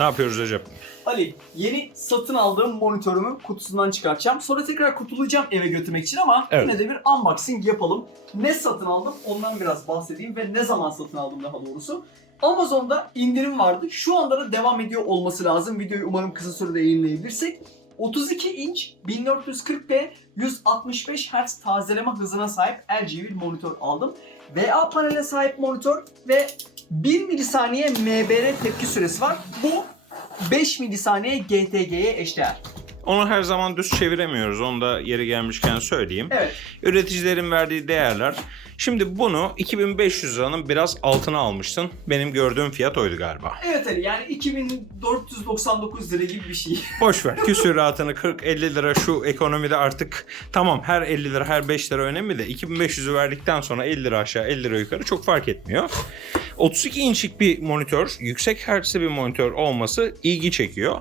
Ne yapıyoruz Recep? Ali, yeni satın aldığım monitörümü kutusundan çıkartacağım. Sonra tekrar kutulayacağım eve götürmek için ama Evet. yine de bir unboxing yapalım. Ne satın aldım ondan biraz bahsedeyim ve ne zaman satın aldım daha doğrusu. Amazon'da indirim vardı. Şu anda da devam ediyor olması lazım. Videoyu umarım kısa sürede yayınlayabilirsek. 32 inç 1440p 165 Hz tazeleme hızına sahip LG bir monitör aldım. VA panele sahip monitör ve 1 milisaniye MBR tepki süresi var. Bu 5 milisaniye GTG'ye eşdeğer. Onu her zaman düz çeviremiyoruz. Onu da yeri gelmişken söyleyeyim. Evet. Üreticilerin verdiği değerler. Şimdi bunu 2500 liranın biraz altına almıştın. Benim gördüğüm fiyat oydu galiba. Evet Ali yani 2499 lira gibi bir şey. Boş ver. Küsüratını 40-50 lira şu ekonomide artık tamam her 50 lira her 5 lira önemli de 2500'ü verdikten sonra 50 lira aşağı 50 lira yukarı çok fark etmiyor. 32 inçlik bir monitör, yüksek hertzli bir monitör olması ilgi çekiyor.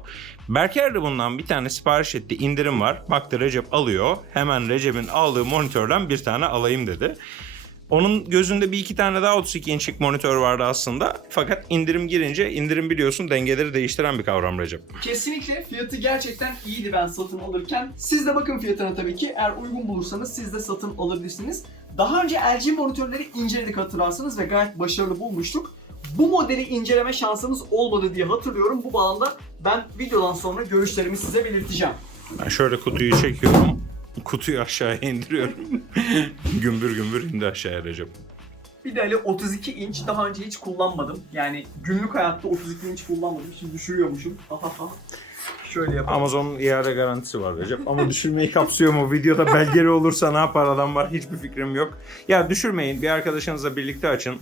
Berker de bundan bir tane sipariş etti, indirim var. Baktı Recep alıyor. Hemen Recep'in aldığı monitörden bir tane alayım dedi. Onun gözünde bir iki tane daha 32 inçlik monitör vardı aslında. Fakat indirim girince indirim biliyorsun dengeleri değiştiren bir kavram Recep. Kesinlikle fiyatı gerçekten iyiydi ben satın alırken. Siz de bakın fiyatına tabii ki. Eğer uygun bulursanız siz de satın alabilirsiniz. Daha önce LG monitörleri inceledik hatırlarsınız ve gayet başarılı bulmuştuk. Bu modeli inceleme şansımız olmadı diye hatırlıyorum. Bu bağlamda ben videodan sonra görüşlerimi size belirteceğim. Ben şöyle kutuyu çekiyorum. Kutuyu aşağıya indiriyorum. gümbür gümbür indi aşağıya Recep. Bir de Ali 32 inç daha önce hiç kullanmadım. Yani günlük hayatta 32 inç kullanmadım. Şimdi düşürüyormuşum. Şöyle yapalım. Amazon'un iade garantisi var Recep. Ama düşürmeyi kapsıyor mu? Videoda belgeli olursa ne yapar adam var? Hiçbir fikrim yok. Ya düşürmeyin. Bir arkadaşınızla birlikte açın.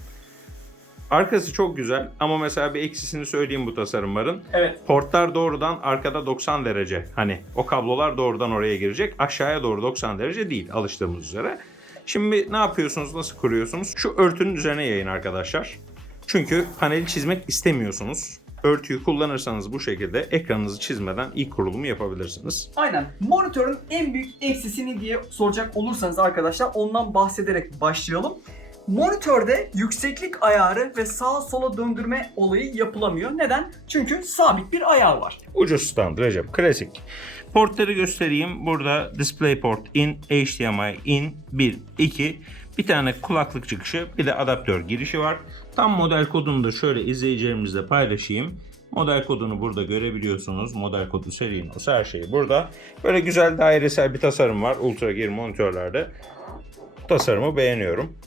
Arkası çok güzel ama mesela bir eksisini söyleyeyim bu tasarımların. Evet. Portlar doğrudan arkada 90 derece. Hani o kablolar doğrudan oraya girecek. Aşağıya doğru 90 derece değil alıştığımız üzere. Şimdi ne yapıyorsunuz? Nasıl kuruyorsunuz? Şu örtünün üzerine yayın arkadaşlar. Çünkü paneli çizmek istemiyorsunuz. Örtüyü kullanırsanız bu şekilde ekranınızı çizmeden ilk kurulumu yapabilirsiniz. Aynen. Monitörün en büyük eksisini diye soracak olursanız arkadaşlar ondan bahsederek başlayalım. Monitörde yükseklik ayarı ve sağa sola döndürme olayı yapılamıyor. Neden? Çünkü sabit bir ayar var. Ucuz stand Recep. Klasik. Portları göstereyim. Burada DisplayPort in, HDMI in 1, 2. Bir tane kulaklık çıkışı, bir de adaptör girişi var. Tam model kodunu da şöyle izleyicilerimizle paylaşayım. Model kodunu burada görebiliyorsunuz. Model kodu serinin o her şeyi burada. Böyle güzel dairesel bir tasarım var Ultra Gear monitörlerde. Tasarımı beğeniyorum.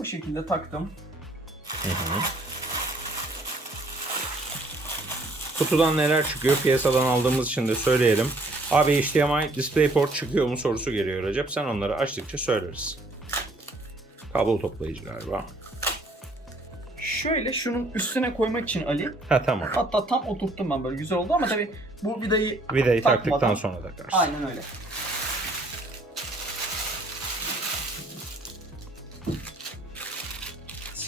Bu şekilde taktım. Kutudan neler çıkıyor piyasadan aldığımız için de söyleyelim. Abi HDMI DisplayPort çıkıyor mu sorusu geliyor Recep. Sen onları açtıkça söyleriz. Kablo toplayıcı galiba. Şöyle şunun üstüne koymak için Ali. Ha tamam. Hatta tam oturttum ben böyle güzel oldu ama tabii bu vidayı Vidayı takmadan- taktıktan sonra takarsın. Aynen öyle.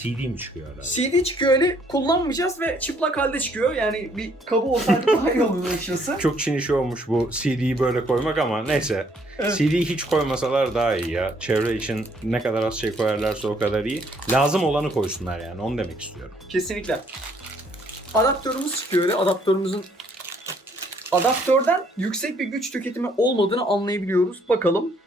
CD mi çıkıyor herhalde? CD çıkıyor öyle kullanmayacağız ve çıplak halde çıkıyor. Yani bir kabı olsaydı daha iyi olurdu açıkçası. Çok Çin işi olmuş bu CD'yi böyle koymak ama neyse. Evet. CD'yi hiç koymasalar daha iyi ya. Çevre için ne kadar az şey koyarlarsa o kadar iyi. Lazım olanı koysunlar yani onu demek istiyorum. Kesinlikle. Adaptörümüz çıkıyor öyle. Adaptörümüzün adaptörden yüksek bir güç tüketimi olmadığını anlayabiliyoruz. Bakalım.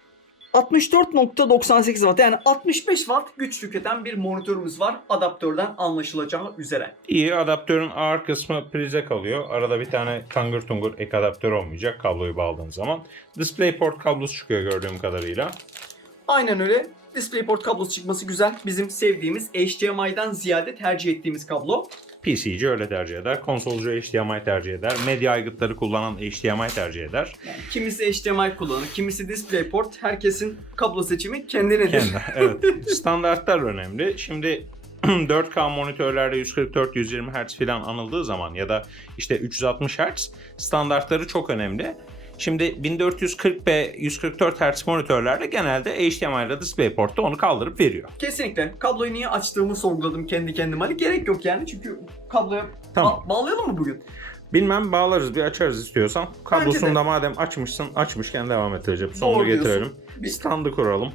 64.98 Watt yani 65 Watt güç tüketen bir monitörümüz var adaptörden anlaşılacağı üzere. İyi adaptörün ağır kısmı prize kalıyor. Arada bir tane tangır tungur ek adaptör olmayacak kabloyu bağladığın zaman. DisplayPort kablosu çıkıyor gördüğüm kadarıyla. Aynen öyle. DisplayPort kablosu çıkması güzel. Bizim sevdiğimiz HDMI'den ziyade tercih ettiğimiz kablo. PC'ci öyle tercih eder. Konsolcu HDMI tercih eder. Medya aygıtları kullanan HDMI tercih eder. Yani kimisi HDMI kullanır, kimisi DisplayPort. Herkesin kablo seçimi kendinedir. Kendi, evet. Standartlar önemli. Şimdi 4K monitörlerde 144-120 Hz falan anıldığı zaman ya da işte 360 Hz standartları çok önemli. Şimdi 1440p 144 Hz monitörlerde genelde HDMI ile DisplayPort'ta onu kaldırıp veriyor. Kesinlikle. Kabloyu niye açtığımı sorguladım kendi kendime. Hani gerek yok yani çünkü kabloya Tamam. Ba- bağlayalım mı bugün? Bilmem bağlarız bir açarız istiyorsan. Kablosunu da madem açmışsın açmışken devam et Recep. Doğru diyorsun. getirelim. Bir- Standı kuralım.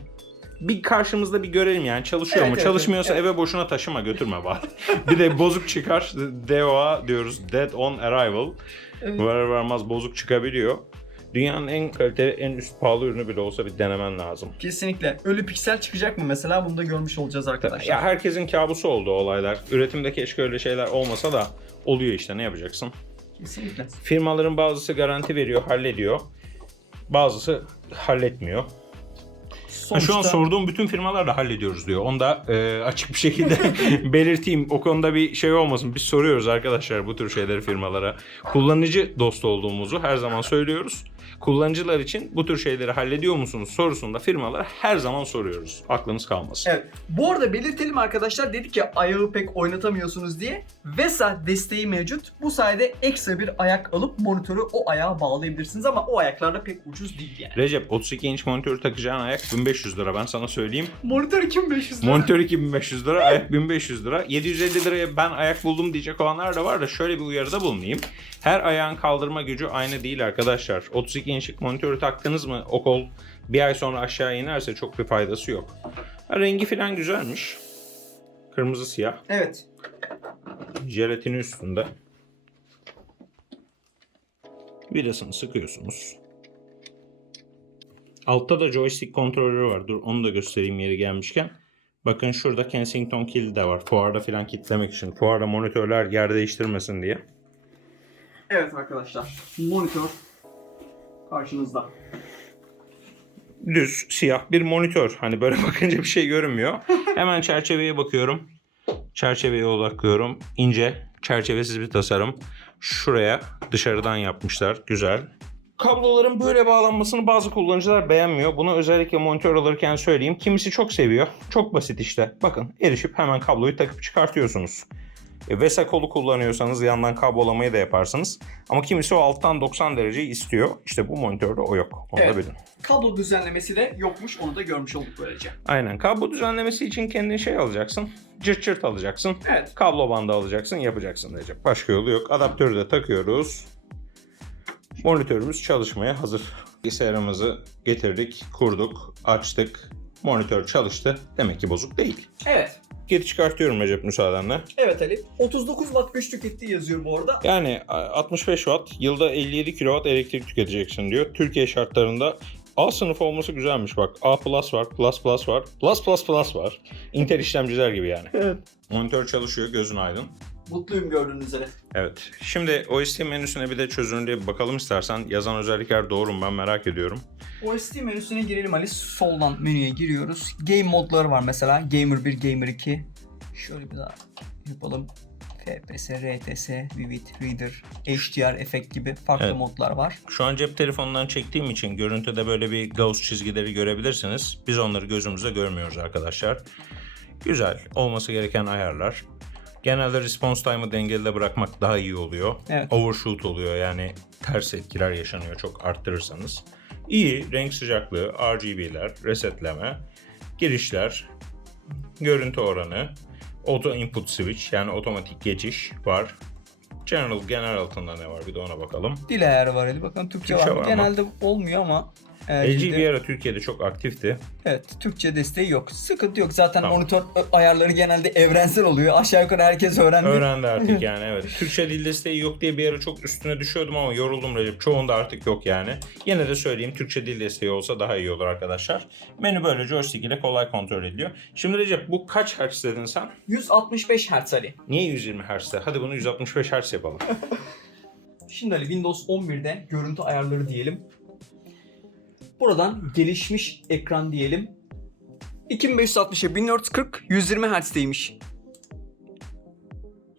bir karşımızda bir görelim yani çalışıyor Evet, mu? evet, Çalışmıyorsa evet. eve boşuna taşıma götürme bari. bir de bozuk çıkar. DOA diyoruz. Dead on arrival. Evet. Varar varmaz bozuk çıkabiliyor. Dünyanın en kaliteli, en üst pahalı ürünü bile olsa bir denemen lazım. Kesinlikle. Ölü piksel çıkacak mı mesela? Bunu da görmüş olacağız arkadaşlar. Ya herkesin kabusu oldu olaylar. Üretimde keşke öyle şeyler olmasa da oluyor işte ne yapacaksın? Kesinlikle. Firmaların bazısı garanti veriyor, hallediyor. Bazısı halletmiyor. Ha, şu an sorduğum bütün firmalar da hallediyoruz diyor. Onu da e, açık bir şekilde belirteyim. O konuda bir şey olmasın. Biz soruyoruz arkadaşlar bu tür şeyleri firmalara. Kullanıcı dostu olduğumuzu her zaman söylüyoruz. Kullanıcılar için bu tür şeyleri hallediyor musunuz sorusunda firmalara her zaman soruyoruz. Aklınız kalmasın. Evet. Bu arada belirtelim arkadaşlar dedik ya ayağı pek oynatamıyorsunuz diye. VESA desteği mevcut. Bu sayede ekstra bir ayak alıp monitörü o ayağa bağlayabilirsiniz ama o ayaklar da pek ucuz değil yani. Recep 32 inç monitörü takacağın ayak 1500 lira ben sana söyleyeyim. Monitör 2500 lira. Monitör 2500 lira, ayak 1500 lira. 750 liraya ben ayak buldum diyecek olanlar da var da şöyle bir uyarıda bulunayım. Her ayağın kaldırma gücü aynı değil arkadaşlar. 32 inçlik monitörü taktınız mı o kol bir ay sonra aşağı inerse çok bir faydası yok. Ha, rengi falan güzelmiş. Kırmızı siyah. Evet. Jelatini üstünde. Vidasını sıkıyorsunuz. Altta da joystick kontrolörü var. Dur onu da göstereyim yeri gelmişken. Bakın şurada Kensington kilidi de var. Fuarda falan kilitlemek için. Fuarda monitörler yer değiştirmesin diye. Evet arkadaşlar. Monitör karşınızda. Düz, siyah bir monitör. Hani böyle bakınca bir şey görünmüyor. Hemen çerçeveye bakıyorum. Çerçeveye odaklıyorum. İnce, çerçevesiz bir tasarım. Şuraya dışarıdan yapmışlar. Güzel. Kabloların böyle bağlanmasını bazı kullanıcılar beğenmiyor. Bunu özellikle monitör alırken söyleyeyim. Kimisi çok seviyor. Çok basit işte. Bakın erişip hemen kabloyu takıp çıkartıyorsunuz. E, VESA kolu kullanıyorsanız yandan kablolamayı da yaparsınız. Ama kimisi o alttan 90 dereceyi istiyor. İşte bu monitörde o yok. Onu Evet. da bilin. Kablo düzenlemesi de yokmuş. Onu da görmüş olduk böylece. Aynen. Kablo düzenlemesi için kendin şey alacaksın. Cırt cırt alacaksın. Evet. Kablo bandı alacaksın, yapacaksın Recep. Başka yolu yok. Adaptörü de takıyoruz. Monitörümüz çalışmaya hazır. Bilgisayarımızı getirdik, kurduk, açtık. Monitör çalıştı. Demek ki bozuk değil. Evet. Geri çıkartıyorum Recep müsaadenle. Evet Ali. 39 watt güç tükettiği yazıyor bu arada. Yani 65 watt, yılda 57 kW elektrik tüketeceksin diyor. Türkiye şartlarında A sınıfı olması güzelmiş bak. A plus var, plus plus var, plus plus plus var. Intel işlemciler gibi yani. Evet. Monitör çalışıyor, gözün aydın. Mutluyum gördüğünüz üzere. Evet. Şimdi OST menüsüne bir de çözünürlüğe bir bakalım istersen. Yazan özellikler doğru mu ben merak ediyorum. OST menüsüne girelim Ali. Soldan menüye giriyoruz. Game modları var mesela. Gamer 1, Gamer 2. Şöyle bir daha yapalım. FPS, RTS, Vivid, Reader, HDR efekt gibi farklı Evet. modlar var. Şu an cep telefonundan çektiğim için görüntüde böyle bir gauss çizgileri görebilirsiniz. Biz onları gözümüzde görmüyoruz arkadaşlar. Güzel. Olması gereken ayarlar. Genelde response time'ı dengede bırakmak daha iyi oluyor. Evet. Overshoot oluyor yani ters etkiler yaşanıyor çok arttırırsanız. İyi renk sıcaklığı, RGB'ler, resetleme, girişler, görüntü oranı, auto input switch yani otomatik geçiş var. General genel altında ne var bir de ona bakalım. Dil ayarı var Ali. Bakın Türkçe, Türkçe var. var ama. Genelde olmuyor ama. E, LG bir ara Türkiye'de çok aktifti. Evet, Türkçe desteği yok. Sıkıntı yok. Zaten Tamam. monitör ayarları genelde evrensel oluyor. Aşağı yukarı herkes öğrendi. Öğrendi artık yani evet. Türkçe dil desteği yok diye bir ara çok üstüne düşüyordum ama yoruldum Recep. Çoğunda artık yok yani. Yine de söyleyeyim Türkçe dil desteği olsa daha iyi olur arkadaşlar. Menü böyle joystick ile kolay kontrol ediliyor. Şimdi Recep bu kaç Hz dedin sen? 165 Hz Ali. Niye 120 Hz'de? Hadi bunu 165 Hz yapalım. Şimdi Ali Windows 11'de görüntü ayarları diyelim. Buradan gelişmiş ekran diyelim. 2560'a 1440 120 Hz'deymiş.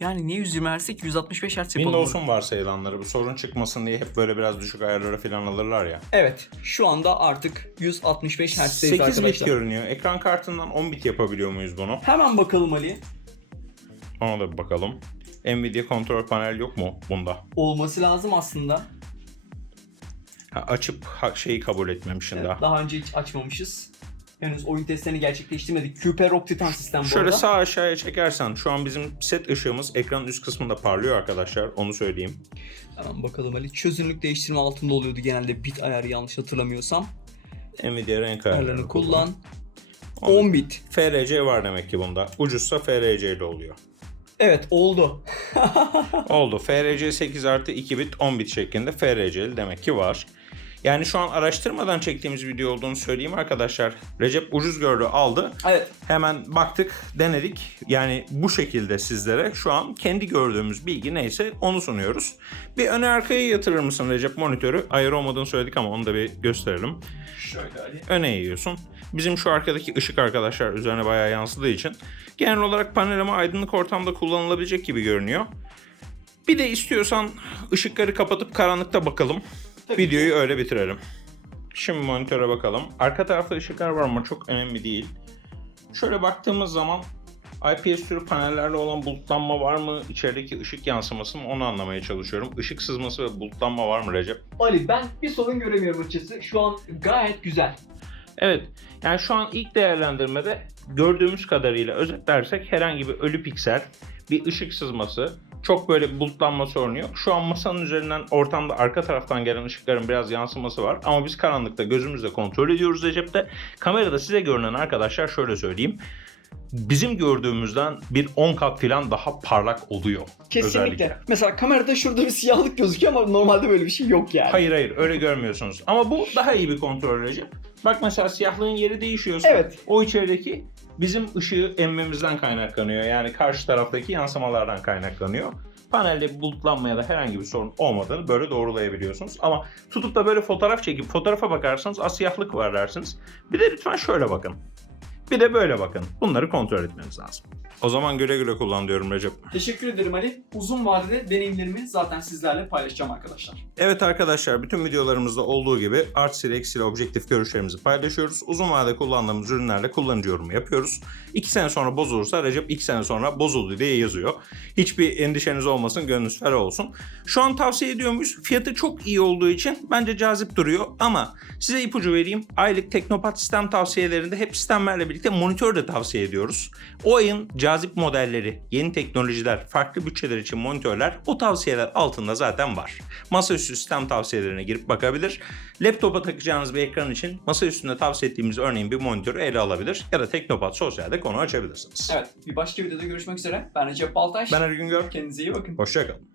Yani niye 120 Hz değil ki? 165 Hz yapalım. Windows'un varsayılanları bu sorun çıkmasın diye hep böyle biraz düşük ayarlara falan alırlar ya. Evet. Şu anda artık 165 Hz'deyiz 8 bit arkadaşlar. görünüyor. Ekran kartından 10 bit yapabiliyor muyuz bunu? Hemen bakalım Ali. Ona da bir bakalım. Nvidia kontrol panel yok mu bunda? Olması lazım aslında. Ha, açıp ha- şeyi kabul etmemişsin Evet, daha. daha önce hiç açmamışız. Henüz oyun testlerini gerçekleştirmedik. QP Rock Titan sistem bu Şöyle arada. sağ aşağıya çekersen şu an bizim set ışığımız ekranın üst kısmında parlıyor arkadaşlar onu söyleyeyim. Hemen bakalım Ali. Çözünürlük değiştirme altında oluyordu genelde bit ayarı yanlış hatırlamıyorsam. Nvidia renk Ayarlarını ayarlarını kullan. 10 bit. FRC var demek ki bunda. Ucuzsa FRC ile oluyor. Evet oldu. Oldu. FRC 8 artı 2 bit 10 bit şeklinde FRC'li demek ki var. Yani şu an araştırmadan çektiğimiz video olduğunu söyleyeyim arkadaşlar. Recep ucuz gördü aldı. Evet. Hemen baktık, denedik. Yani bu şekilde sizlere şu an kendi gördüğümüz bilgi neyse onu sunuyoruz. Bir öne arkaya yatırır mısın Recep monitörü? Ayarı olmadığını söyledik ama onu da bir gösterelim. Şöyle Ali. Öne eğiyorsun. Bizim şu arkadaki ışık arkadaşlar üzerine bayağı yansıdığı için genel olarak panel ama aydınlık ortamda kullanılabilecek gibi görünüyor. Bir de istiyorsan ışıkları kapatıp karanlıkta bakalım. Videoyu öyle bitirelim. Şimdi monitöre bakalım. Arka tarafta ışıklar var ama çok önemli değil. Şöyle baktığımız zaman IPS türü panellerle olan bulutlanma var mı? İçerideki ışık yansıması mı? Onu anlamaya çalışıyorum. Işık sızması ve bulutlanma var mı Recep? Ali ben bir sorun göremiyorum açıkçası. Şu an gayet güzel. Evet. Yani şu an ilk değerlendirmede gördüğümüz kadarıyla özetlersek herhangi bir ölü piksel, bir ışık sızması, çok böyle bulutlanma sorunu yok. Şu an masanın üzerinden ortamda arka taraftan gelen ışıkların biraz yansıması var. Ama biz karanlıkta gözümüzle kontrol ediyoruz Recep'te. Kamerada size görünen arkadaşlar şöyle söyleyeyim. Bizim gördüğümüzden bir 10 kat falan daha parlak oluyor. Kesinlikle. Özellikle. Mesela kamerada şurada bir siyahlık gözüküyor ama normalde böyle bir şey yok yani. Hayır hayır öyle görmüyorsunuz. Ama bu daha iyi bir kontrol Recep. Bak mesela siyahlığın yeri değişiyorsa Evet. o içerideki bizim ışığı emmemizden kaynaklanıyor. Yani karşı taraftaki yansımalardan kaynaklanıyor. Panelde bulutlanmaya da herhangi bir sorun olmadığını böyle doğrulayabiliyorsunuz. Ama tutup da böyle fotoğraf çekip fotoğrafa bakarsanız asiyahlık var dersiniz. Bir de lütfen şöyle bakın. Bir de böyle bakın. Bunları kontrol etmeniz lazım. O zaman güle güle kullan diyorum Recep. Teşekkür ederim Ali. Uzun vadede deneyimlerimi zaten sizlerle paylaşacağım arkadaşlar. Evet arkadaşlar bütün videolarımızda olduğu gibi artı eksiyle objektif görüşlerimizi paylaşıyoruz. Uzun vadede kullandığımız ürünlerle kullanıcı yorumu yapıyoruz. 2 sene sonra bozulursa Recep 2 sene sonra bozuldu diye yazıyor. Hiçbir endişeniz olmasın gönlünüz ferah olsun. Şu an tavsiye ediyor muyuz? Fiyatı çok iyi olduğu için bence cazip duruyor ama size ipucu vereyim. Aylık Teknopat sistem tavsiyelerinde hep sistemlerle birlikte monitör de tavsiye ediyoruz. O ayın cazip modelleri, yeni teknolojiler, farklı bütçeler için monitörler o tavsiyeler altında zaten var. Masaüstü sistem tavsiyelerine girip bakabilir. Laptopa takacağınız bir ekran için masa üstünde tavsiye ettiğimiz örneğin bir monitörü ele alabilir ya da Teknopat Sosyal'de konu açabilirsiniz. Evet bir başka videoda görüşmek üzere. Ben Recep Baltaş. Ben Ergün Gör. Kendinize iyi bakın. Hoşçakalın.